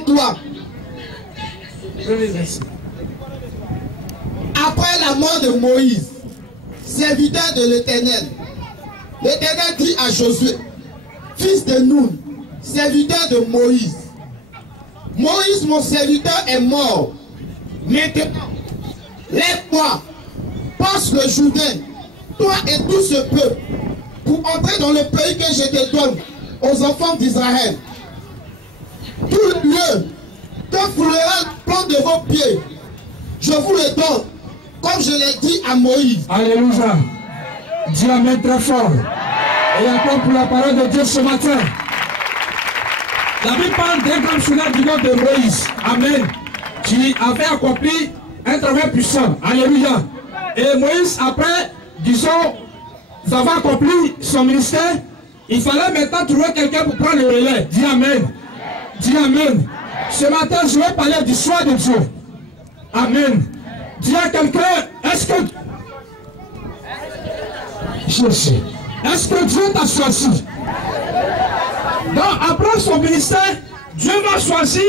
33. Après la mort de Moïse, serviteur de l'Éternel, l'Éternel dit à Josué, fils de Nun, serviteur de Moïse, Moïse, mon serviteur, est mort. Maintenant, lève-toi, passe le Jourdain, toi et tout ce peuple, pour entrer dans le pays que je te donne aux enfants d'Israël. Tout lieu que foulera le plan de vos pieds, je vous le donne, comme je l'ai dit à Moïse. Alléluia. Dis amen très fort. Et encore pour la parole de Dieu ce matin. La Bible parle d'un grand missionnaire du nom de Moïse. Amen. Qui avait accompli un travail puissant. Alléluia. Et Moïse, après, disons, avoir accompli son ministère, il fallait maintenant trouver quelqu'un pour prendre le relais. Dis amen. Dis amen. Ce matin, je vais parler du choix de Dieu. Amen. Dis à quelqu'un, est-ce que Dieu t'a choisi? Donc, après son ministère, Dieu va choisir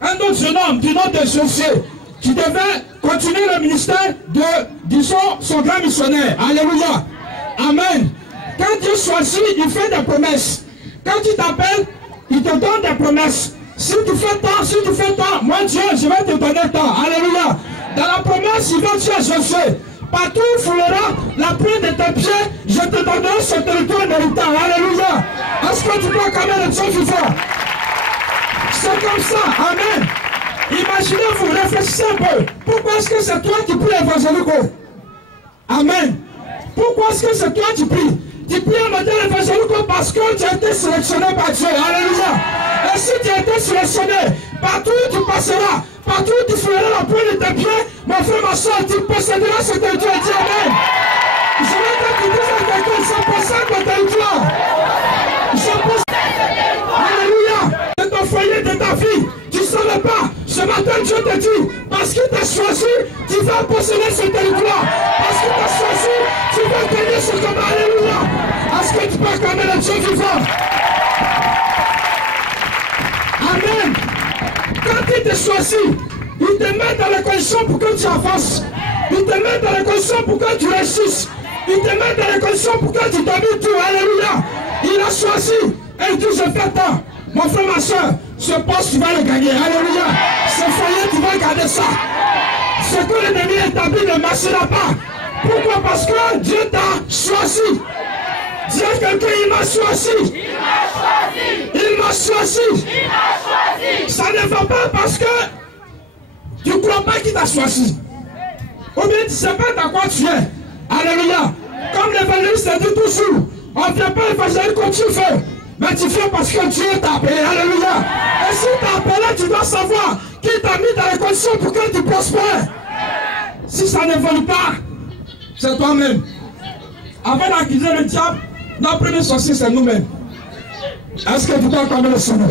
un autre jeune homme du nom de Josué qui devait continuer le ministère de, disons, son grand missionnaire. Alléluia. Amen. Quand Dieu choisit, il fait des promesses. Quand il t'appelle, il te donne des promesses. Si tu fais tant, moi Dieu, je vais te donner tant. Alléluia. Dans la promesse, il va dire à Josué, partout où foulera la pluie de tes pieds, je te donnerai ce territoire méritant. Alléluia. Est-ce que tu crois quand même le Dieu vivant? C'est comme ça. Amen. Imaginez-vous, réfléchissez un peu. Pourquoi est-ce que c'est toi qui pries évangélico? Amen. Pourquoi est-ce que c'est toi qui pries? Tu pries à matin évangélico parce que tu as été sélectionné par Dieu. Alléluia. Et si tu as été sélectionné, partout où tu passeras, partout où tu feras la pluie de tes pieds, mon frère, ma soeur, tu posséderas ce territoire. Dis amen. Je veux que tu dises à quelqu'un, je possède le territoire. Je possède ce territoire. Alléluia. De ton foyer, de ta vie, tu ne savais pas. Ce matin, Dieu te dit, parce qu'il t'a choisi, tu vas posséder ce territoire. Parce qu'il t'a choisi, tu vas gagner ce combat. Alléluia. Est-ce que tu peux acclamer le Dieu vivant? Amen. Quand il te choisit, il te met dans les conditions pour que tu avances. Il te met dans les conditions pour que tu réussisses. Il te met dans les conditions pour que tu domines tout. Alléluia. Il a choisi. Et il dit, je fais tant. Mon frère, ma soeur, ce poste, tu vas le gagner. Alléluia. Ce foyer, tu vas garder ça. Ce que l'ennemi établi ne marchera pas. Pourquoi? Parce que Dieu t'a choisi. Dis à quelqu'un, il m'a choisi. Il m'a choisi. Il m'a choisi. Ça ne va pas parce que tu ne crois pas qu'il t'a choisi. Ou bien tu ne sais pas dans quoi tu es. Alléluia. Comme l'évangéliste dit toujours, on ne vient pas évangéliser comme tu fais. Mais tu fais parce que Dieu t'a appelé. Alléluia. Et si t'a appelé, tu dois savoir qu'il t'a mis dans les conditions pour que tu prospères. Si ça n'évolue pas, c'est toi-même. Avant d'accuser le diable, notre premier sorcier, c'est nous-mêmes. Est-ce que tu dois acclamer le Seigneur?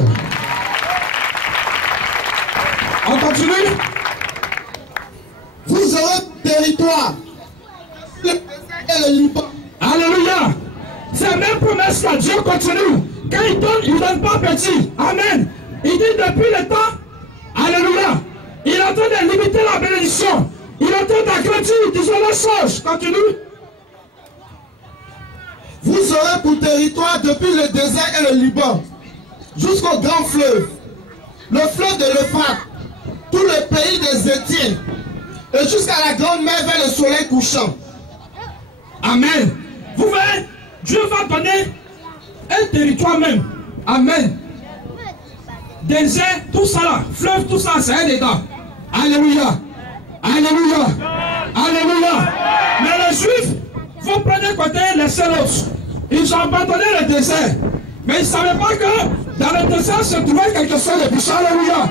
On continue. Vous aurez territoire. Le et le Liban. Alléluia. C'est la même promesse que Dieu continue. Quand il ne donne pas petit. Amen. Il dit depuis le temps. Alléluia. Il est en train de limiter la bénédiction. Il est en train d'agrandir. Disons la chose. Continue. Vous aurez pour territoire depuis le désert et le Liban, jusqu'au grand fleuve, le fleuve de l'Euphrate, tout le pays des Étiens, et jusqu'à la grande mer vers le soleil couchant. Amen. Vous voyez, Dieu va donner un territoire même. Amen. Désert, tout ça là, fleuve, tout ça, c'est un dedans. Alléluia. Alléluia. Alléluia. Mais les Juifs vont prendre un côté et laisser l'autre. Ils ont abandonné le désert. Mais ils ne savaient pas que dans le désert se trouvait quelque chose de puissant. Alléluia.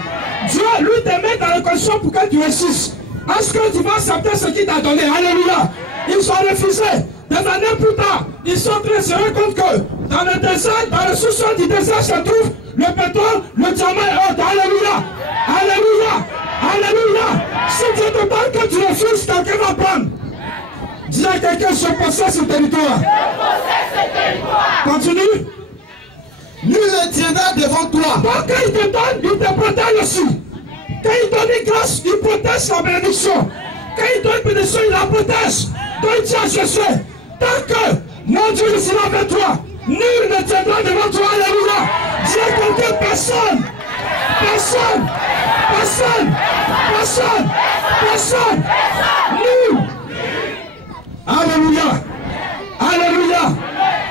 Dieu, lui, te met dans les conditions pour que tu réussisses. Est-ce que tu vas accepter ce qu'il t'a donné? Alléluia. Ils ont refusé. Des années plus tard, ils sont en train de se rendre compte que dans le désert, dans le sous-sol du désert se trouve le pétrole, le diamant et autres. Alléluia. Alléluia. Alléluia. Si Dieu te parle que tu refuses, quelqu'un va prendre. Dis à quelqu'un, je possède ce territoire. Je possède ce territoire. Continue. Nul me tiendra devant toi. Donc quand il te donne, il te protège aussi. Quand il donne une grâce, il protège la bénédiction. Quand il donne une bénédiction, il la protège. Donc il dit à Jésus, tant que mon Dieu sera avec toi, nul ne tiendra devant toi. Alléluia. Dis à quelqu'un, personne. Personne. Personne. Personne. Personne. Nul. Alléluia. Alléluia.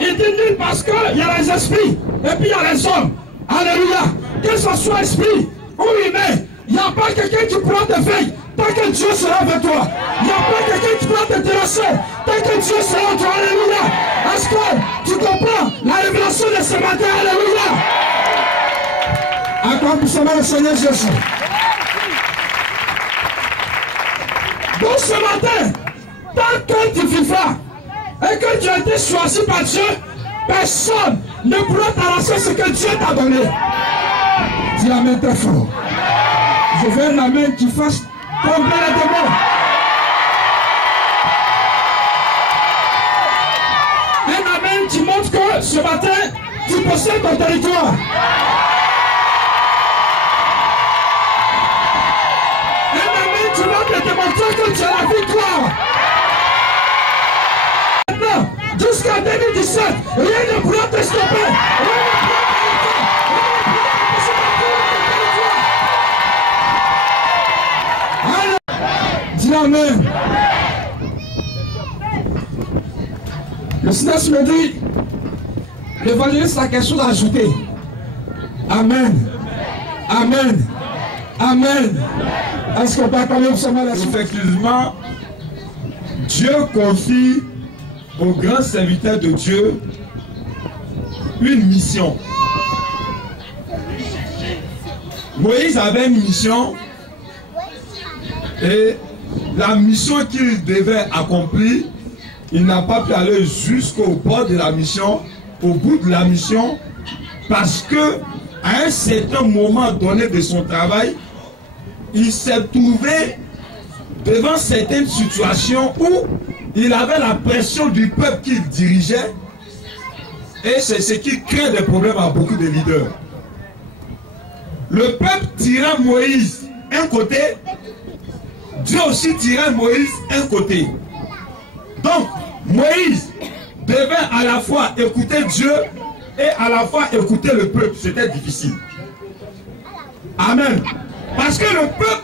Il dit nul parce qu'il y a les esprits et puis il y a les hommes. Alléluia. Que ce soit esprit ou humain, il n'y a pas quelqu'un qui pourra te faire tant que Dieu sera avec toi. Il n'y a pas quelqu'un qui pourra te terrasser tant que Dieu sera avec toi. Alléluia. Est-ce que tu comprends la révélation de ce matin? Alléluia. Accomplissement le Seigneur Jésus. Donc ce matin, tant que tu vivras et que tu as été choisi par Dieu, personne ne pourra t'arracher ce que Dieu t'a donné. Dis amen très fort. Je veux un amen qui fasse tomber les démons. Un amen qui montre que ce matin, tu possèdes ton territoire. Un amen qui va te démontrer que tu as la victoire. Maintenant, jusqu'à 2017, rien ne pourra te stopper. Dis amen. Le Seigneur me dit, l'évangéliste a quelque chose à ajouter. Amen. Amen. Amen. Est-ce qu'on peut quand même seulement la suite? Effectivement, Dieu confie au grand serviteur de Dieu une mission. Moïse avait une mission et la mission qu'il devait accomplir, il n'a pas pu aller jusqu'au bord de la mission, au bout de la mission, parce que à un certain moment donné de son travail, il s'est trouvé devant certaines situations où il avait la pression du peuple qu'il dirigeait, et c'est ce qui crée des problèmes à beaucoup de leaders. Le peuple tirait Moïse un côté, Dieu aussi tirait Moïse un côté. Donc, Moïse devait à la fois écouter Dieu et à la fois écouter le peuple. C'était difficile. Amen. Parce que le peuple,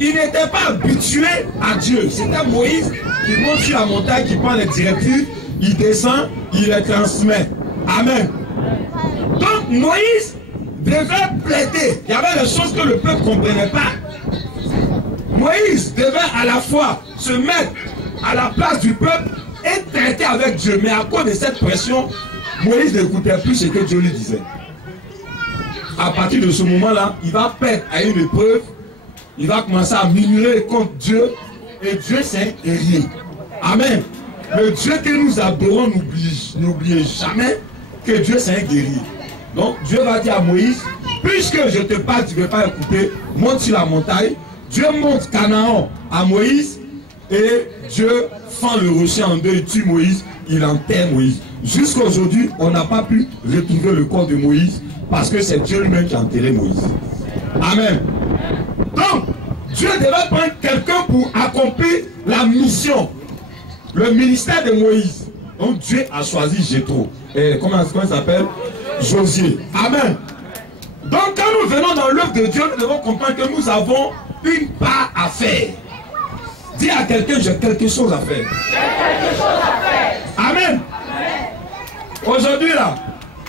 il n'était pas habitué à Dieu. C'était Moïse qui monte sur la montagne, qui prend les directives, il descend, il les transmet. Amen. Donc, Moïse devait plaider. Il y avait des choses que le peuple ne comprenait pas. Moïse devait à la fois se mettre à la place du peuple et traiter avec Dieu. Mais à cause de cette pression, Moïse n'écoutait plus ce que Dieu lui disait. À partir de ce moment-là, il va perdre à une épreuve. Il va commencer à murmurer contre Dieu. Et Dieu, c'est un guerrier. Amen. Le Dieu que nous adorons, n'oubliez jamais que Dieu, c'est un guerrier. Donc, Dieu va dire à Moïse, puisque je te parle, tu ne veux pas écouter, monte sur la montagne. Dieu monte Canaan à Moïse et Dieu fend le rocher en deux, il tue Moïse, il enterre Moïse. Jusqu'à aujourd'hui, on n'a pas pu retrouver le corps de Moïse parce que c'est Dieu lui-même qui a enterré Moïse. Amen. Donc, Dieu devait prendre quelqu'un pour accomplir la mission, le ministère de Moïse. Donc, Dieu a choisi Jéthro. Comment il s'appelle? Josué. Amen. Donc, quand nous venons dans l'œuvre de Dieu, nous devons comprendre que nous avons une part à faire. Dis à quelqu'un, j'ai quelque chose à faire. J'ai quelque chose à faire. Amen. Aujourd'hui, là,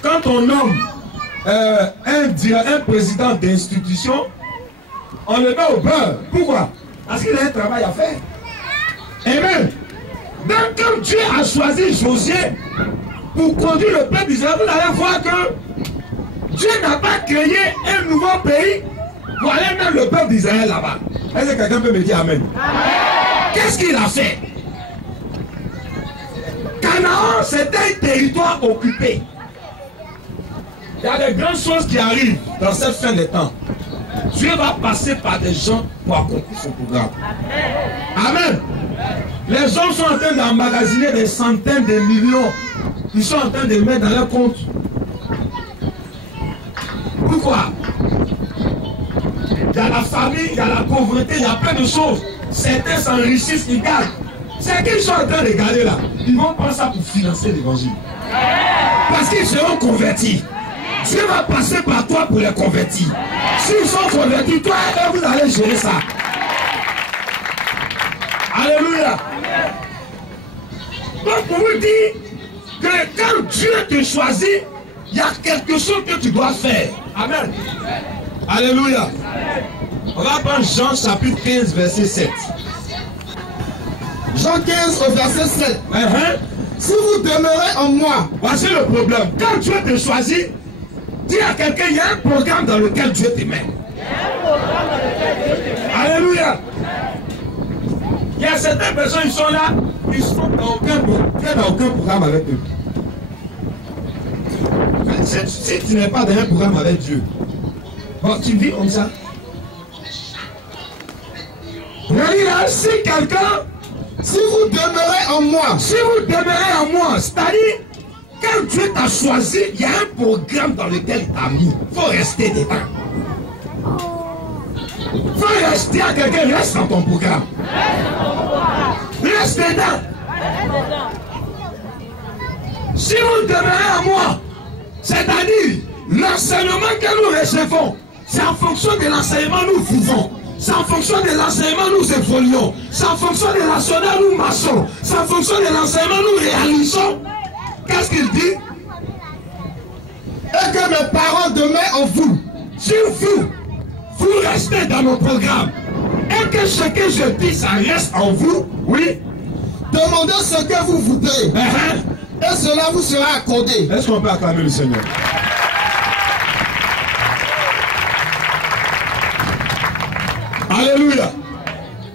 quand on nomme un président d'institution, on le met au beurre. Pourquoi? Parce qu'il a un travail à faire. Amen. Donc, comme Dieu a choisi Josué pour conduire le peuple d'Israël, vous allez voir que Dieu n'a pas créé un nouveau pays pour aller mettre le peuple d'Israël là-bas. Est-ce que quelqu'un peut me dire Amen? Qu'est-ce qu'il a fait? Canaan, c'était un territoire occupé. Il y a des grandes choses qui arrivent dans cette fin des temps. Dieu va passer par des gens pour accomplir son programme. Amen. Les hommes sont en train d'emmagasiner des centaines de millions. Ils sont en train de mettre dans leur compte. Pourquoi? Il y a la famille, il y a la pauvreté, il y a plein de choses. Certains s'enrichissent, ils gagnent. C'est qu'ils sont en train de garder là. Ils vont prendre ça pour financer l'évangile. Parce qu'ils seront convertis. Dieu va passer par toi pour les convertir. S'ils sont convertis, toi et eux, vous allez gérer ça. Alléluia. Donc pour vous dire que quand Dieu te choisit, il y a quelque chose que tu dois faire. Amen. Alléluia. On va prendre Jean chapitre 15 verset 7. Jean 15 au verset 7. Si vous demeurez en moi. Voici le problème. Quand Dieu te choisit, dis à quelqu'un, il y a un programme dans lequel Dieu te met. Alléluia. Il y a certaines personnes, ils sont là, ils sont dans aucun programme avec eux. Si tu n'es pas dans un programme avec Dieu, bon, tu vis comme ça. Là, si quelqu'un, si vous demeurez en moi, si vous demeurez en moi, c'est-à-dire, quand Dieu t'a choisi, il y a un programme dans lequel il t'a mis. Il faut rester dedans. Il faut rester à quelqu'un, reste dans ton programme. Reste dedans. Si vous demeurez en moi, c'est-à-dire, l'enseignement que nous recevons, c'est en fonction de l'enseignement nous vivons. C'est en fonction de l'enseignement nous évoluons. C'est en fonction de l'enseignement nous marchons. C'est en fonction de l'enseignement nous réalisons. Qu'est-ce qu'il dit? Et que mes paroles demeurent en vous. Si vous restez dans mon programme, et que ce que je dis, ça reste en vous, oui. Demandez ce que vous voudrez. Et cela vous sera accordé. Est-ce qu'on peut acclamer le Seigneur? Alléluia.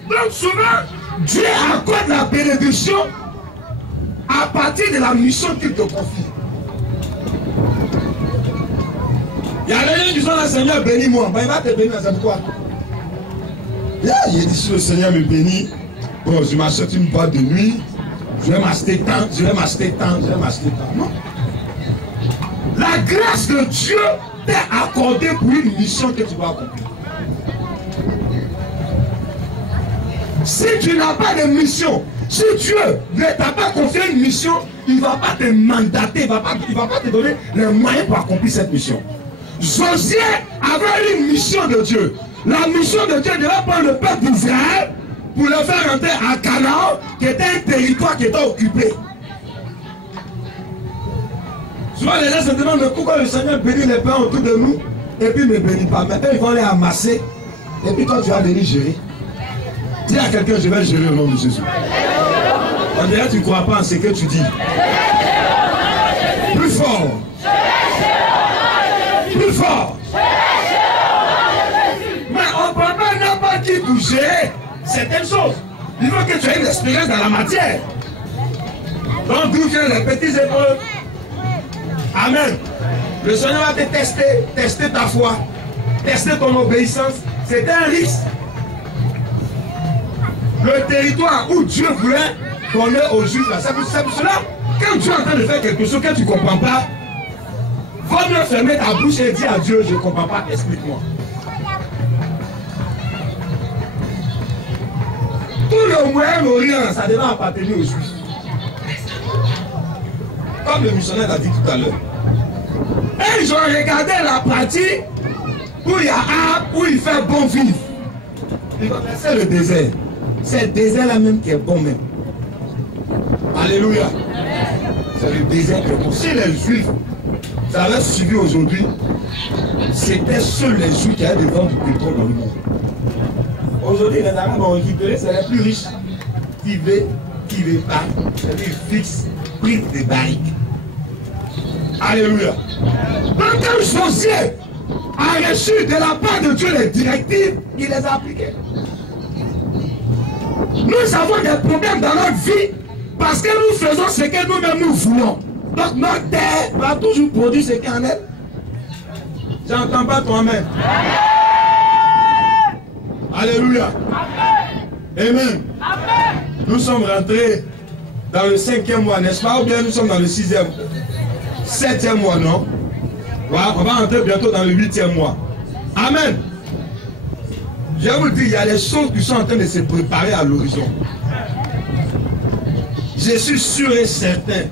Donc souvent, Dieu accorde la bénédiction à partir de la mission qu'il te confie. Il y a des gens qui sont là, Seigneur, bénis-moi. Ben, il va te bénir, c'est pourquoi? Il dit, si le Seigneur me bénit, bon, je m'achète une boîte de nuit, je vais m'acheter tant, je vais m'acheter tant, je vais m'acheter tant. Non. La grâce de Dieu t'est accordée pour une mission que tu dois accomplir. Si tu n'as pas de mission, si Dieu ne t'a pas confié une mission, il ne va pas te mandater, il ne va pas te donner les moyens pour accomplir cette mission. Josué avait une mission de Dieu. La mission de Dieu devait prendre le peuple d'Israël pour le faire rentrer à Canaan, qui était un territoire qui était occupé. Souvent les gens se demandent pourquoi le Seigneur bénit les pains autour de nous et puis ne bénit pas. Maintenant ils vont les amasser et puis toi tu vas venir gérer. Dis à quelqu'un, je vais gérer au nom de Jésus. On dirait que tu ne crois pas en ce que tu dis. Plus fort. Plus fort. Mais on ne peut pas n'importe qui pour gérer certaines choses. Il faut que tu aies une expérience dans la matière. Donc d'où viennent les petites épreuves. Amen. Le Seigneur va te tester ta foi, tester ton obéissance. C'est un risque. Le territoire où Dieu voulait donner aux Juifs, c'est pour cela, quand tu es en train de faire quelque chose que tu ne comprends pas, va mieux fermer ta bouche et dire à Dieu, je ne comprends pas, explique-moi. Tout le Moyen-Orient, ça devait appartenir aux Juifs. Comme le missionnaire l'a dit tout à l'heure. Et ils ont regardé la partie où il y a arbre, où il fait bon vivre. Ils ont laissé le désert. C'est le désert là même qui est bon même. Alléluia. C'est le désert qui est bon. Si les Juifs, ça avait suivi aujourd'hui, c'était seuls les Juifs qui avaient devant du pétrole dans le monde. Aujourd'hui, les Arabes ont récupéré, c'est les plus riches. Qui veut, qui ne veut pas, c'est-à-dire fixe, prix des barriques. Alléluia. Donc quand Josué a reçu de la part de Dieu les directives, il les a appliquées. Nous avons des problèmes dans notre vie parce que nous faisons ce que nous-mêmes nous voulons. Donc notre terre va toujours produire ce qu'il y en est. J'entends pas ton amen. Alléluia. Amen. Nous sommes rentrés dans le 5e mois, n'est-ce pas? Ou bien nous sommes dans le 6e, 7e mois, non? Voilà, on va entrer bientôt dans le 8e mois. Amen. Je vous dis, il y a des choses qui sont en train de se préparer à l'horizon. Je suis sûr et certain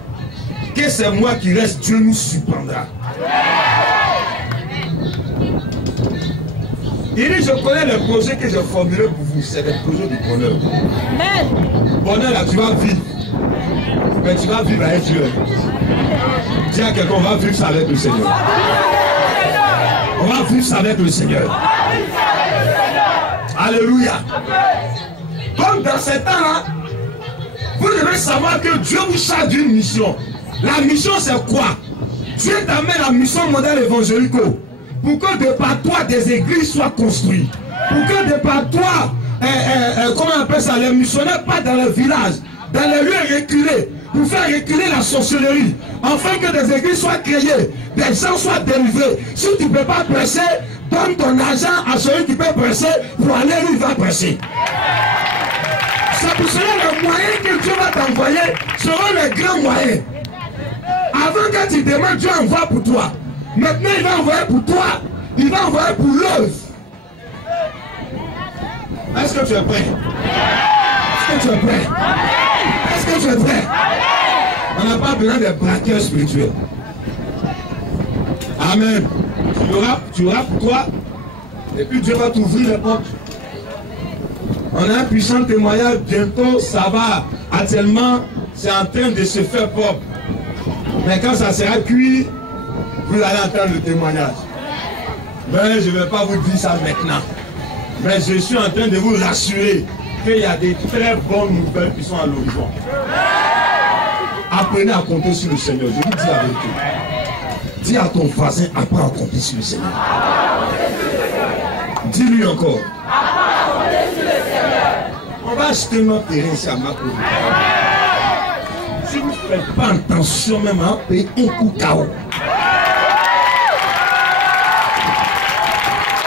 que c'est moi qui reste, Dieu nous surprendra. Il dit, je connais les projets que j'ai formulés pour vous. C'est des projets de bonheur. Bonheur, là, tu vas vivre. Mais tu vas vivre avec Dieu. Dis à quelqu'un, on va vivre ça avec le Seigneur. On va vivre ça avec le Seigneur. Alléluia. Donc dans ces temps-là, vous devez savoir que Dieu vous charge d'une mission. La mission c'est quoi? Dieu t'amène la mission mondiale évangélique pour que de par toi des églises soient construites. Pour que de par toi, comment on appelle ça, les missionnaires partent dans les villages, dans les lieux reculés, pour faire reculer la sorcellerie, afin que des églises soient créées, des gens soient délivrés. Si tu ne peux pas prêcher, donne ton argent à celui qui peut prêcher, pour aller où il va prêcher. C'est pour cela que les moyens que Dieu va t'envoyer seront les grands moyens. Avant que tu demandes, Dieu envoie pour toi. Maintenant, il va envoyer pour toi, il va envoyer pour l'œuvre. Est-ce que tu es prêt? Est-ce que tu es prêt? Est-ce que tu es prêt? On n'a pas besoin de braqueurs spirituels. Amen. Tu auras pour toi, et puis Dieu va t'ouvrir les portes. On a un puissant témoignage, bientôt ça va. Actuellement, c'est en train de se faire propre. Mais quand ça sera cuit, vous allez entendre le témoignage. Mais je ne vais pas vous dire ça maintenant. Mais je suis en train de vous rassurer qu'il y a des très bonnes nouvelles qui sont à l'horizon. Apprenez à compter sur le Seigneur. Je vous dis la vérité. Dis à ton voisin, apprends à compter sur le Seigneur. Dis-lui encore. On va acheter notre terrain ici à Makoro. Si vous ne faites pas attention même à payer un coup KO.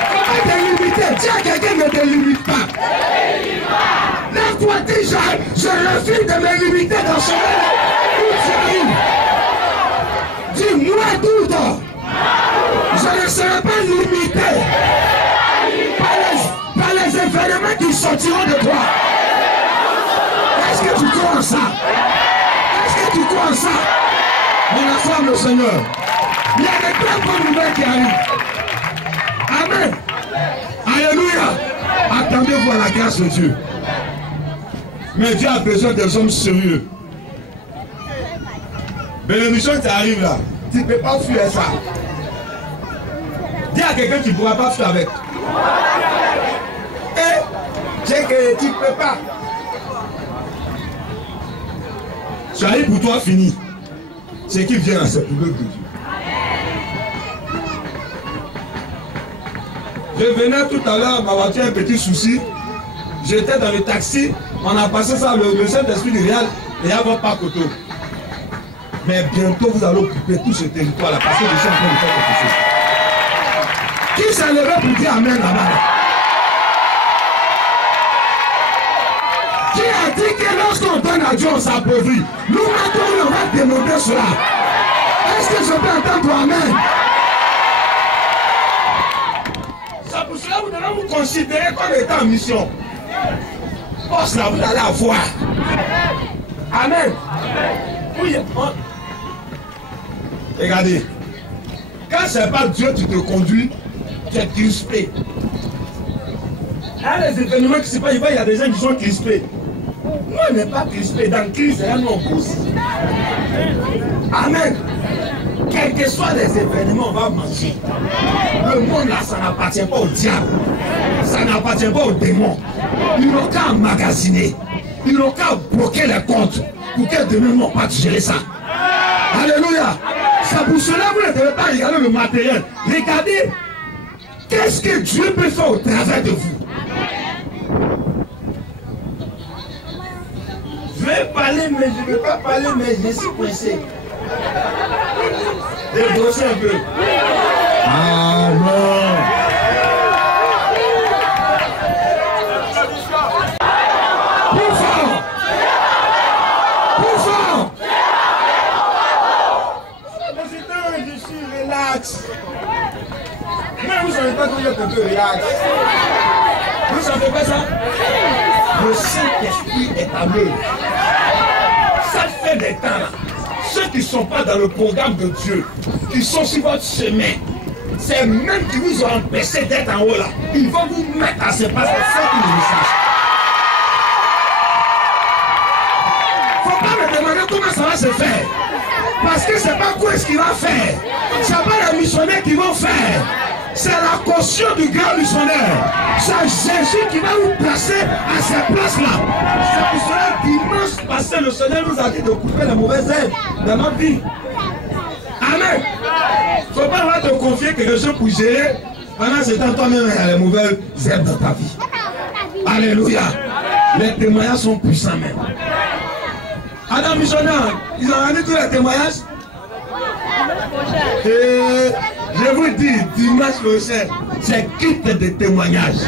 Comment te limiter? Dis à quelqu'un ne te limite pas. Lève-toi déjà. Je refuse de me limiter dans ce monde où tu arrives. Dis-moi tout. Je ne serai pas limité par les événements qui sortiront de toi. Est-ce que tu crois en ça? Est-ce que tu crois en ça? On acclame le Seigneur. Il y a des très bonnes nouvelles qui arrivent. Amen. Alléluia. Attendez-vous à la grâce de Dieu. Mais Dieu a besoin des hommes sérieux. Bénédiction qui arrive là. Tu ne peux pas fuir ça. Dis à quelqu'un que tu ne pourras pas fuir avec. Et c'est que tu ne peux pas. Tu arrives pour toi fini. C'est qui vient à cette l'œuvre de Dieu. Je venais tout à l'heure, ma voiture a un petit souci. J'étais dans le taxi, on a passé ça, le Saint-Esprit du Réal, et il y a votre pas coteau. Mais bientôt vous allez occuper tout ce territoire là, parce que je suis en train de faire quelque chose. Qui s'est levé pour dire Amen là-bas? Qui a dit que lorsqu'on donne à Dieu, on s'appauvrit? Nous maintenant, on va démontrer cela. Est-ce que je peux entendre Amen? C'est pour cela que vous devez vous considérer comme étant en mission. Parce que vous allez avoir. Amen. Oui. Regardez. Quand ce n'est pas Dieu qui te conduit, tu es crispé. Il y a des événements qui se passent, il y a des gens qui sont crispés. Moi, je n'ai pas crispé. Dans le crise, c'est un homme aussi. Amen. Quels que soient les événements, on va manger. Le monde là, ça n'appartient pas au diable. Ça n'appartient pas aux démons. Ils n'ont qu'à emmagasiner. Ils n'ont qu'à bloquer les comptes pour que demain ne vont pas gérer ça. Alléluia. C'est pour cela que vous ne devez pas regarder le matériel. Regardez qu'est-ce que Dieu peut faire au travers de vous. Je vais parler, mais je ne vais pas parler, mais je suis coincé. Débrosser un peu. Amen. Plus fort. Plus fort. Je suis relax. Mais vous ne savez pas que vous êtes un peu relax. Vous ne savez pas ça? Le Saint-Esprit est à l'œuvre. Ça fait des temps là. Ceux qui ne sont pas dans le programme de Dieu, qui sont sur votre chemin, c'est même qui vous ont empêché d'être en haut là. Ils vont vous mettre à ce pas pour faire une message. Il ne faut pas me demander comment ça va se faire. Parce que c'est pas quoi ce qu'il va faire. Ce n'est pas les missionnaires qui vont faire. C'est la caution du grand missionnaire. C'est Jésus qui va vous placer à ces places-là. C'est pour cela que dimanche passé, le Seigneur nous a dit de couper les mauvaises herbes dans notre vie. Amen. Il ne faut pas avoir te confier quelque chose pour gérer. Pendant ce temps, toi-même, il y a les mauvaises herbes dans ta vie. Alléluia. Les témoignages sont puissants même. Adam missionnaire, ils ont rendu tous les témoignages. Et je vous dis, dimanche prochain, c'est quitte des témoignages.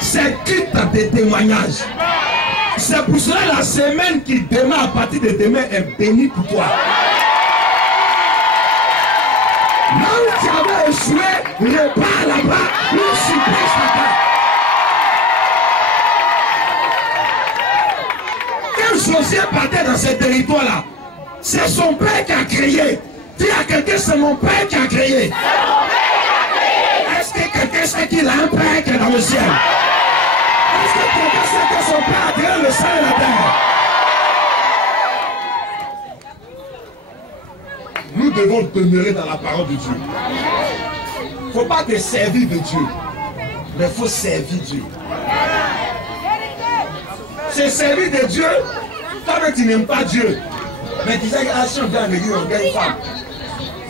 C'est quitte des témoignages. C'est pour cela la semaine qui démarre à partir de demain est bénie pour toi. Là où tu avais échoué, repars là-bas, le surprise là-bas. Quand José partait dans ce territoire-là, c'est son père qui a créé. Dis à quelqu'un, c'est mon père qui a créé. Est-ce que quelqu'un sait qu'il a un père qui est dans le ciel? Est-ce que quelqu'un sait que son père a créé le ciel et la terre? Nous devons demeurer dans la parole de Dieu. Il ne faut pas te servir de Dieu, mais il faut servir Dieu. C'est servir de Dieu, toi tu n'aimes pas Dieu. Mais tu sais que si on vient à l'église, on gagne une femme.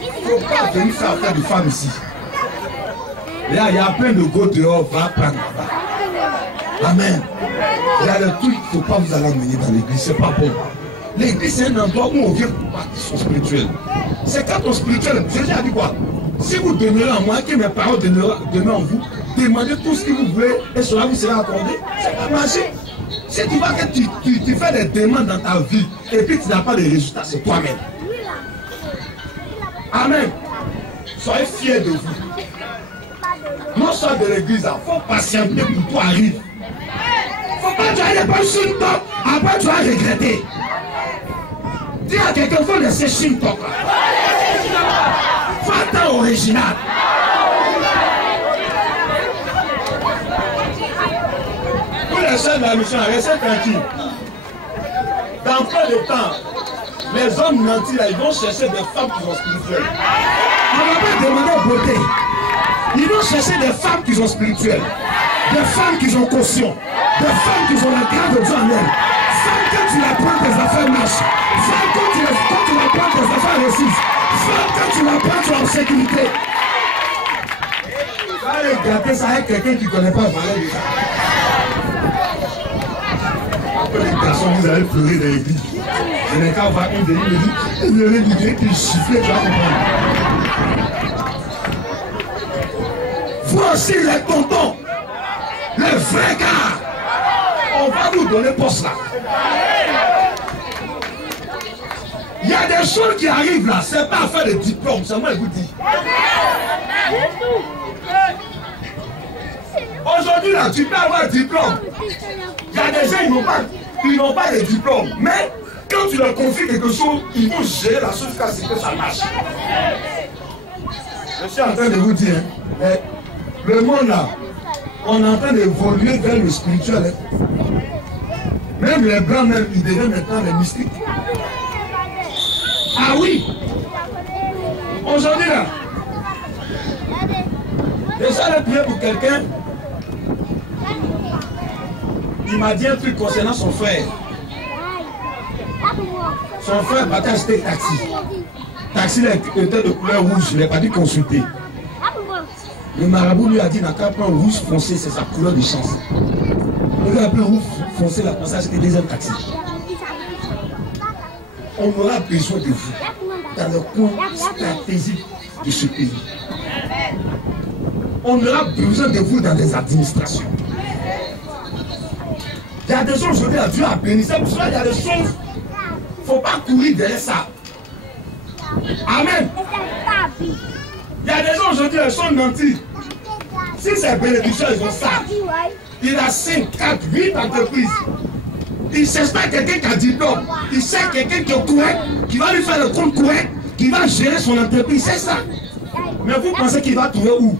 Il ne faut pas venir faire affaire de femme ici. Là, il y a plein de go dehors, va prendre là-bas. Amen. Il y a le truc, il ne faut pas vous aller emmener dans l'église, c'est pas bon. L'église, c'est un endroit où on vient pour partir son spirituel. C'est quand ton spirituel, Jésus a dit quoi? Si vous demeurez en moi, que mes paroles demeurent en vous, demandez tout ce que vous voulez et cela vous sera accordé. C'est pas magique. Si tu vois que tu fais des demandes dans ta vie et puis tu n'as pas de résultats, c'est toi-même. Amen. Soyez fiers de vous. Non seulement de l'église, il faut patienter pour toi arrive. Il ne faut pas que tu ailles pas sur une top, après tu vas regretter. Dis à quelqu'un, il faut laisser sur une top. Faut attendre original. Les chefs de la mission, restez tranquille. Dans peu de temps, les hommes nantis, ils vont chercher des femmes qui sont spirituelles. On ne va pas demander beauté. Ils vont chercher des femmes qui sont spirituelles, des femmes qui sont caution, des femmes qui ont la grâce de Dieu en elles. Femme, quand tu la prends, tes affaires marchent. Femme, quand tu la prends, tes affaires réussissent. Femme, quand tu la prends, tu es en sécurité. Tu vas aller gratter ça avec quelqu'un qui ne connaît pas valeur de ça. Les garçons, vous allez pleurer dans l'église. Je n'ai qu'à voir une de lui, il me dit, il qui sifflait, tu vas comprendre. Voici les tontons, les vrais gars. On va vous donner pour cela. Il y a des choses qui arrivent là, c'est pas affaire de diplôme, c'est moi qui vous dis. Aujourd'hui là, tu peux avoir un diplôme. Il y a des gens, ils n'ont pas de diplôme. Mais quand tu leur confies quelque chose, ils vont gérer la chose jusqu'à ce que ça marche. Je suis en train de vous dire, le monde là, on est en train d'évoluer vers le spirituel. Même les blancs, même, ils deviennent maintenant les mystiques. Ah oui! Aujourd'hui là, déjà prier pour quelqu'un. Il m'a dit un truc concernant son frère. Son frère partait acheter taxi. Taxi était de couleur rouge, il n'est pas dû consulter. Le marabout lui a dit, n'a qu'à prendre rouge foncé, c'est sa couleur de chance. Le gars a pris rouge foncé, la passage c'était deuxième taxi. On aura besoin de vous dans le coin stratégique de ce pays. On aura besoin de vous dans les administrations. Il y a des choses aujourd'hui à Dieu a béni. C'est pour cela qu'il y a des choses. Il ne faut pas courir derrière ça. Amen. Il y a des gens aujourd'hui, ils sont nantis. Si ces bénéficiaires, ils ont ça, il a 5, 4, 8 entreprises. Il ne cherche pas quelqu'un qui a diplôme. Il cherche quelqu'un qui est correct, qui va lui faire le compte correct, qui va gérer son entreprise. C'est ça. Mais vous pensez qu'il va trouver où?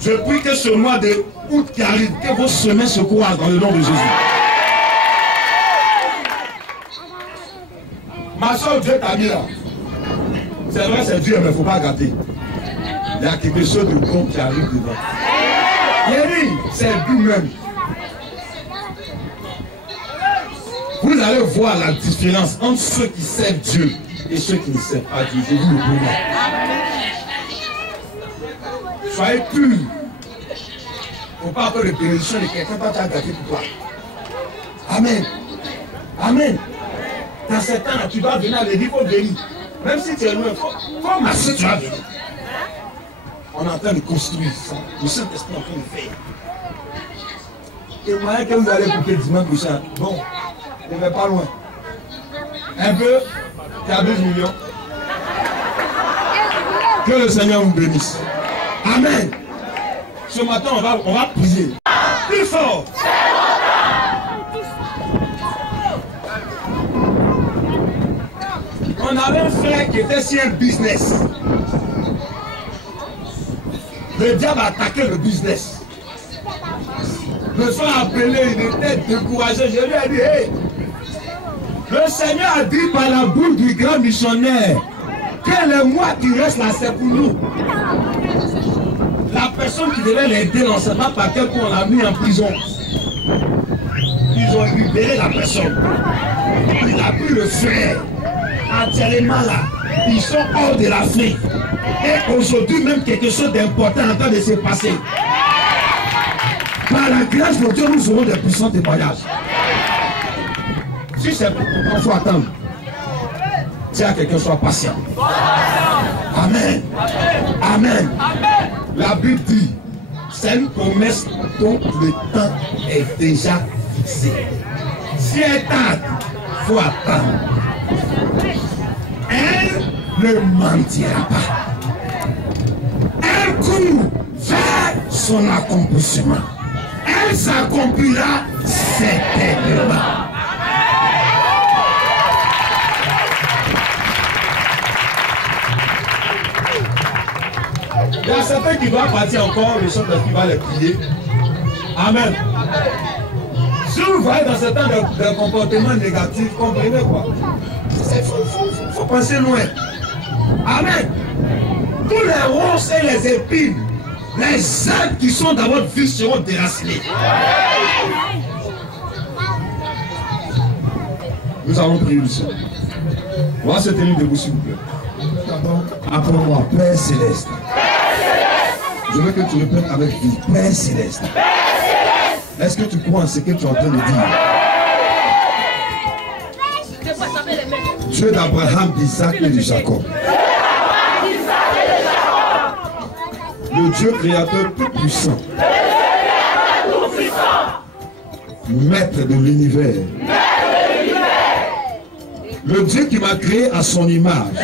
Je prie que ce mois de août qui arrive, que vos semaines se croisent dans le nom de Jésus. Ma soeur, Dieu t'a mis là. C'est vrai, c'est Dieu, mais il ne faut pas gâter. Il y a quelque chose de bon qui arrive devant. Yéri, c'est vous-même. Vous allez voir la différence entre ceux qui servent Dieu et ceux qui ne servent pas Dieu. Je vous le promets. Soyez purs. Il ne faut pas avoir de bénédiction de quelqu'un qui a gâté pour toi. Amen. Amen. Dans ce temps-là, tu vas venir à l'église pour bénir. Même si tu es loin, il faut marcher, tu vas venir. On est en train de construire ça. Le Saint-Esprit est en train de faire. Et vous voyez que vous allez couper dimanche prochain. Bon, ne vais pas loin. Un peu, tu as 12 millions. Que le Seigneur vous bénisse. Amen. Ce matin, on va prier. Plus fort. On avait un frère qui était sur un business. Le diable a attaqué le business. Le frère a appelé, il était découragé. Je lui ai dit, hey, le Seigneur a dit par la bouche du grand missionnaire que les mois qui restent là, c'est pour nous. La personne qui devait l'aider dans ce pas par quel point on l'a mis en prison. Ils ont libéré la personne. Il a pris le frère. Entièrement là, ils sont hors de l'Afrique. Et aujourd'hui, même quelque chose d'important est en train de se passer. Par la grâce de Dieu, nous aurons des puissants témoignages. Si c'est pour qu'on soit attendre, si à quelqu'un soit patient. Amen. Amen. La Bible dit, c'est une promesse dont le temps est déjà fixé. Si elle tarde, il faut attendre. Elle ne mentira pas. Elle court vers son accomplissement. Elle s'accomplira certainement. Il y a certains qui doivent partir encore, le Saint-Esprit va les prier. Amen. Si vous voyez dans certains de comportements négatifs, comprenez quoi? Il faut penser loin. Amen. Tous les ronces et les épines, les arbres qui sont dans votre vie seront déracinés. Nous allons prier le Seigneur. On va se tenir debout s'il vous plaît. Appelle-moi Père Céleste. Je veux que tu répètes avec vie. Père Céleste. Est-ce que tu crois en ce que tu es en train de dire? Dieu d'Abraham, d'Isaac et de Jacob. Le Dieu créateur tout puissant. Maître de l'univers. Le Dieu qui m'a créé à son image.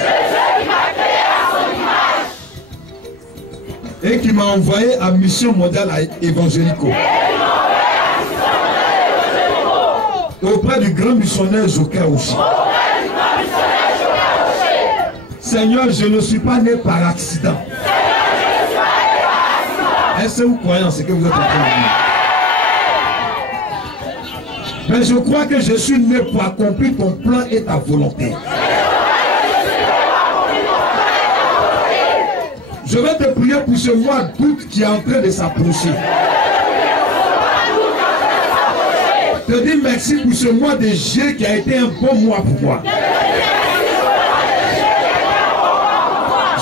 Et qui m'a envoyé à mission mondiale évangélico. Auprès du grand missionnaire Joker aussi. Seigneur, je ne suis pas né par accident. Est-ce que vous croyez en ce que vous êtes en train de dire? Mais je crois que je suis né pour accomplir ton plan et ta volonté. Je vais te prier pour ce mois d'août qui est en train de s'approcher. Je te dis merci pour ce mois de juillet qui a été un bon mois pour moi.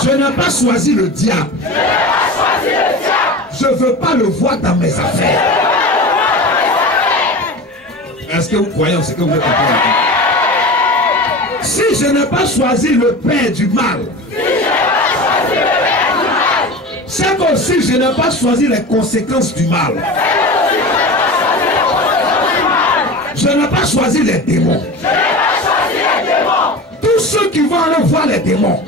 Je n'ai pas choisi le diable. Je ne veux pas le voir dans mes affaires. Est-ce que vous croyez en ce que vous êtes en train de dire? Si je n'ai pas choisi le père du mal, c'est comme si je n'ai pas choisi les conséquences du mal. Je n'ai pas choisi les démons. Tous ceux qui vont aller voir les démons,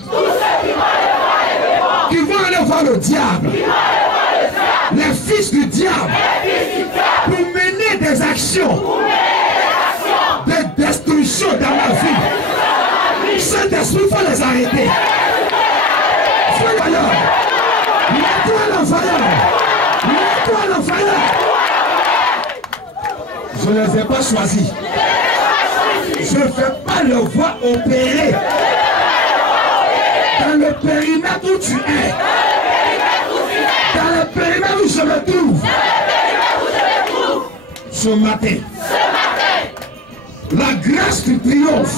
par le diable, les fils du diable, pour mener des actions de destruction dans ma vie. Saint-Esprit, il faut les arrêter. Fire! Mets-toi l'envoyeur! Mets-toi l'envoyeur! Je ne les ai pas choisis. Je ne fais pas le voir opérer dans le périmètre où tu es. Dans le périmètre où je me trouve. Ce matin, la grâce du triomphe.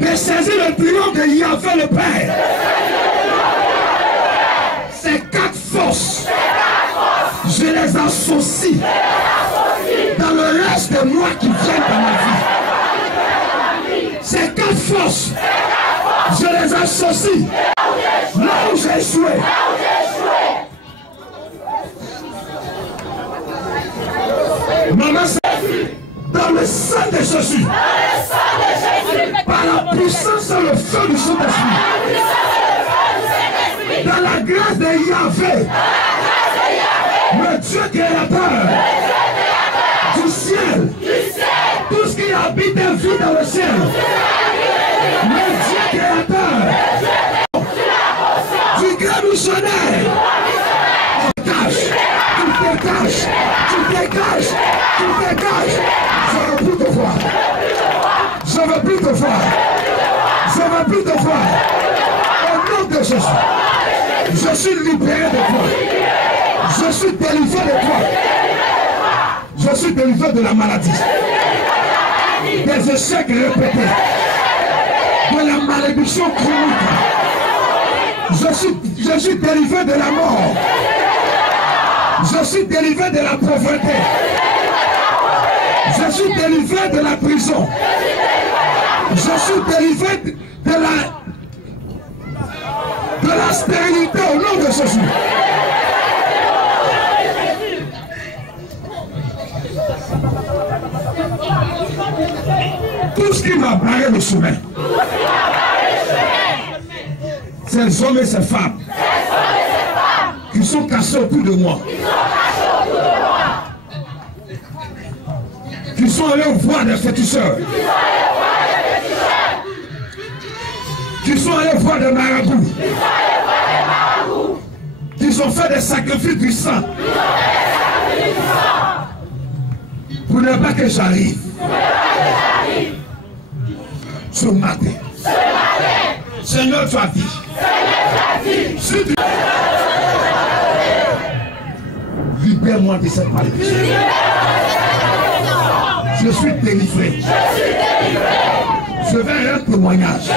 De saisir le triomphe de Yahvé le Père. Ces quatre forces, je les associe dans le reste de moi qui viennent dans ma vie. Ces quatre forces, je les associe là où j'ai échoué. Maman, dans le sang de Jésus, par la puissance et le feu du Saint-Esprit, dans la grâce de Yahvé, le Dieu créateur du ciel, tout ce qui habite et vit dans le ciel, le Dieu créateur du grand missionnaire, tu dégages, je ne veux plus te voir, je ne veux plus te voir, je ne veux plus te voir, au nom de Jésus, je suis libéré de toi, je suis délivré de toi, je suis délivré de la maladie, des échecs répétés, de la malédiction chronique, je suis délivré de la mort. Je suis délivré de la pauvreté. Je suis délivré de la prison. Je suis délivré de la stérilité au nom de Jésus. Tout ce qui m'a barré le chemin, ces hommes et ces femmes qui sont cachés autour de moi, qui sont allés voir des féticheurs, qui sont allés voir des marabouts, qui ont fait des sacrifices du sang pour ne pas que j'arrive. Ce matin, Seigneur, tu as dit, libère-moi de cette malédiction. Je suis délivré. Je vais un témoignage.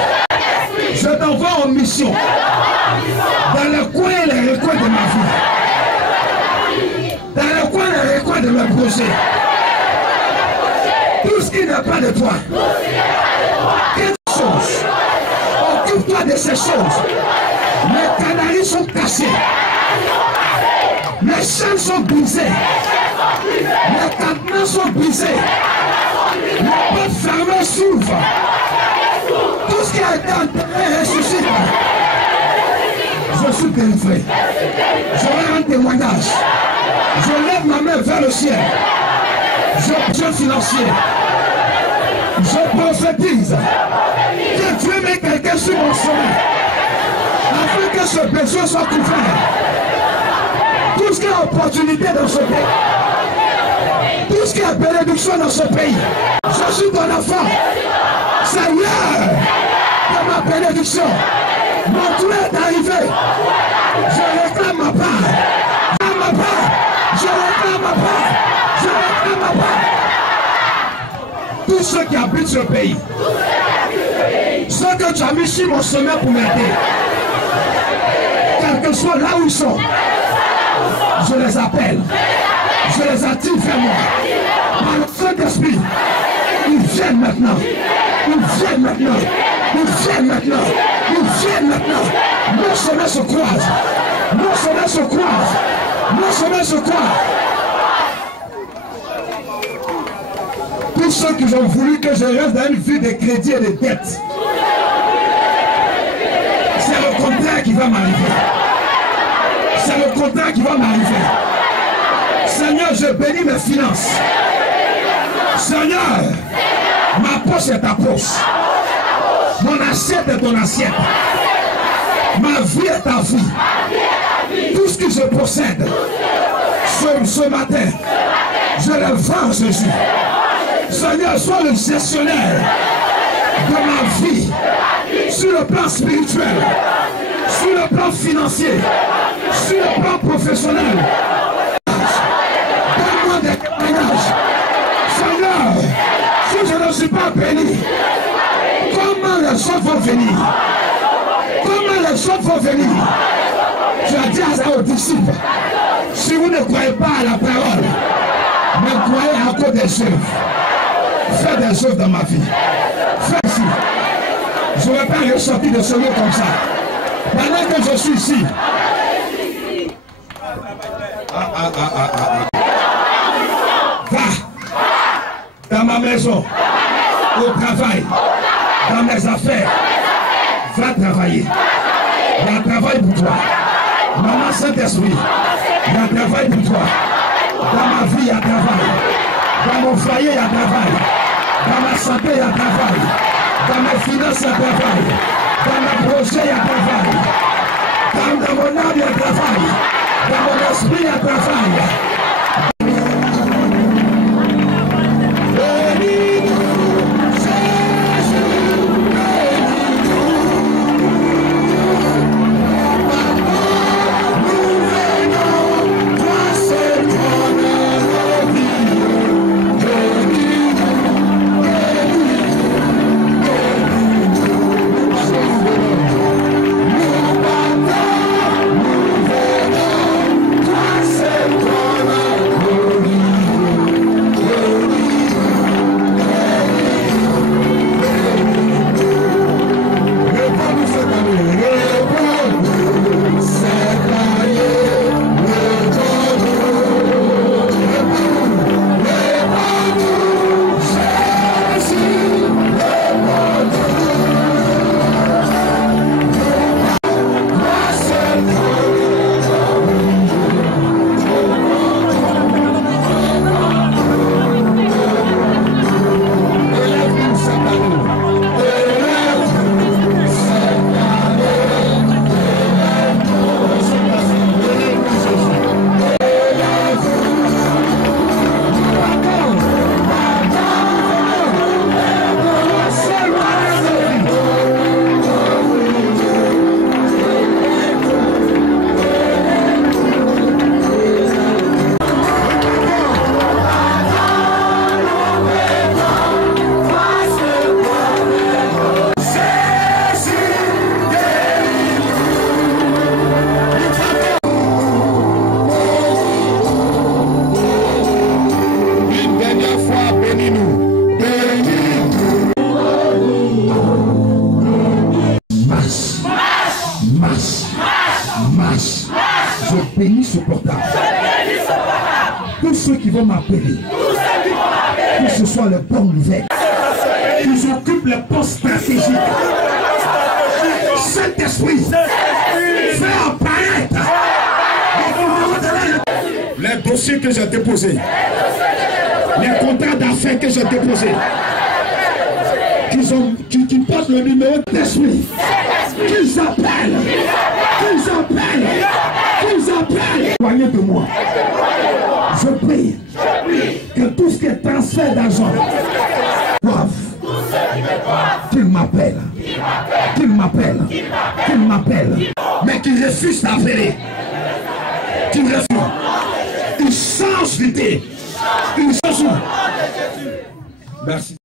Je t'envoie en mission dans le coin et les recoins de ma vie, dans le coin et les recoins de mes projets. Tout ce qui n'est pas de toi, quelque chose, occupe-toi de ces choses. Les canaries sont cassés, les chaînes sont brisées, les cadenas sont brisés, les portes fermées s'ouvrent. Tout ce qui a été enterré ressuscite. Je suis délivré. J'aurai un témoignage. Je lève ma main vers le ciel. Je financier. Je prophétise que Dieu met quelqu'un sur mon chemin afin que ce besoin soit couvert. Tout ce qui est opportunité dans ce pays, tout ce qui est bénédiction dans ce pays, je suis ton enfant. Seigneur, de ma bénédiction, mon tour est arrivé. Je réclame ma part. Je réclame ma part. Je réclame ma part. Je réclame ma part. Tous ceux qui habitent ce pays, ceux que tu as mis sur mon chemin pour m'aider, quel que soit là où ils sont, je les appelle. Je les attire vers moi. Par le Saint-Esprit, ils viennent maintenant. Ils viennent maintenant. Ils viennent maintenant. Ils viennent maintenant. Nos chemins se croisent. Nos chemins se croisent. Nos chemins se croisent. Tous ceux qui ont voulu que je reste dans une vie de crédit et de dette, qui va m'arriver. C'est le contrat qui va m'arriver. Seigneur, je bénis mes finances. Seigneur, ma poche est ta poche. Mon assiette est ton assiette. Ma vie est ta vie. Tout ce que je possède, ce matin, je le vends à Jésus. Seigneur, sois le gestionnaire de ma vie, sur le plan spirituel, sur le plan financier, sur le plan professionnel. Donne-moi des témoignages. Seigneur, si je ne suis pas béni, comment les choses vont venir? Comment les choses vont venir? Tu as dit aux disciples, si vous ne croyez pas à la parole, mais croyez à cause des œuvres. Fais des œuvres dans ma vie. Fais ici. Je ne vais pas ressortir de ce lieu comme ça. Pendant que je suis ici. Va dans ma maison, au travail, dans mes affaires. Va travailler. Il y a un travail pour toi. Maman Saint-Esprit, il y a un travail pour toi. Dans ma vie, il y a un travail. Dans mon foyer, il y a un travail. Dans ma santé, il y a un travail. Dans mes finances, il y a un travail. Dans mes projets, il y a un travail. Dans mon âme, il y a un travail. Dans mon esprit, il y a un travail. Je bénis ce portable. Tous ceux qui vont m'appeler, que ce soit les bonnes nouvelles, qu'ils occupent les postes stratégiques. Saint-Esprit, fais apparaître les dossiers que j'ai déposés, les contrats d'affaires que j'ai déposés, qui portent le numéro d'esprit, qu'ils appellent. Éloignez de moi. Je prie que tout ce qui est transfert d'argent qu'il m'appelle, mais qu'il refuse d'appeler, qu'il refuse. Il change d'idée. Il change. Merci.